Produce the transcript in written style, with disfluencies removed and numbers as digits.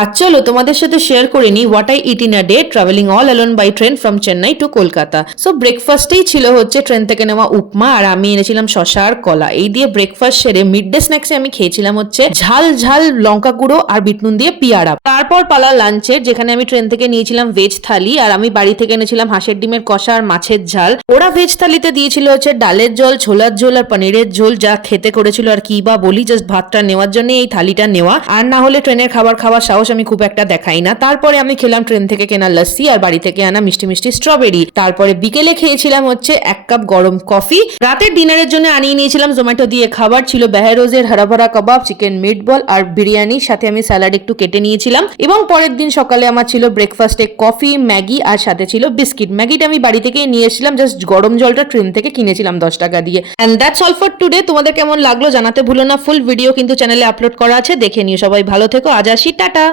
আজ চলো তোমাদের সাথে শেয়ার করে নি what I it in a day travelling all alone by train from Chennai two Kolkata. So ব্রেকফাস্টেই ছিল হচ্ছে ট্রেন থেকে নেওয়া উপমা, আর আমি এনেছিলাম শশা আর কলা। এই দিয়ে ব্রেকফাস্ট সেরে মিড ডে স্ন্যাক্সে আমি খেয়েছিলাম হচ্ছে ঝাল ঝাল লঙ্কা গুঁড়ো আর বিট নুন দিয়ে পিয়ারা। তারপর পালা লাঞ্চের, যেখানে আমি ট্রেন থেকে নিয়েছিলাম ভেজ থালি, আর আমি বাড়ি থেকে এনেছিলাম হাঁসের ডিমের কষা আর মাছের ঝাল। ওরা ভেজ থালিতে দিয়েছিল হচ্ছে ডালের ঝোল, ছোলার ঝোল আর পনিরের ঝোল, যা খেতে করেছিল আর কি বা বলি, জাস্ট ভাতটা নেওয়ার জন্য এই থালিটা নেওয়া। আর না হলে ট্রেনের খাবার খাওয়ার সাহস আমি খুব একটা দেখাই না। তারপরে আমি খেলাম ট্রেন থেকে কেনা লস্যি আর বাড়ি থেকে আনা মিষ্টি মিষ্টি স্ট্রবেরি। তারপরে বিকেলে খেয়েছিলাম হচ্ছে 1 কাপ গরম কফি। রাতের ডিনারের জন্য আনিয়ে নিয়েছিলাম জোম্যাটো দিয়ে খাবার, ছিল বেহরোজের হরাভরা কাবাব, চিকেন মিটবল আর বিরিয়ানি, সাথে আমি স্যালাড একটু কেটে নিয়েছিলাম। এবং পরের দিন সকালে আমার ছিল ব্রেকফাস্টে কফি, ম্যাগি আর সাথে ছিল বিস্কিট। ম্যাগিটা আমি বাড়ি থেকে নিয়ে এসেছিলাম, জাস্ট গরম জলটা ট্রেন থেকে কিনেছিলাম 10 টাকা দিয়ে। And that's all for today. তোমাদের কেমন লাগলো জানাতে ভুলো না। ফুল ভিডিও কিন্তু চ্যানেলে আপলোড করা আছে, দেখে নিও। সবাই ভালো থেকো, আজ আসি, টাটা।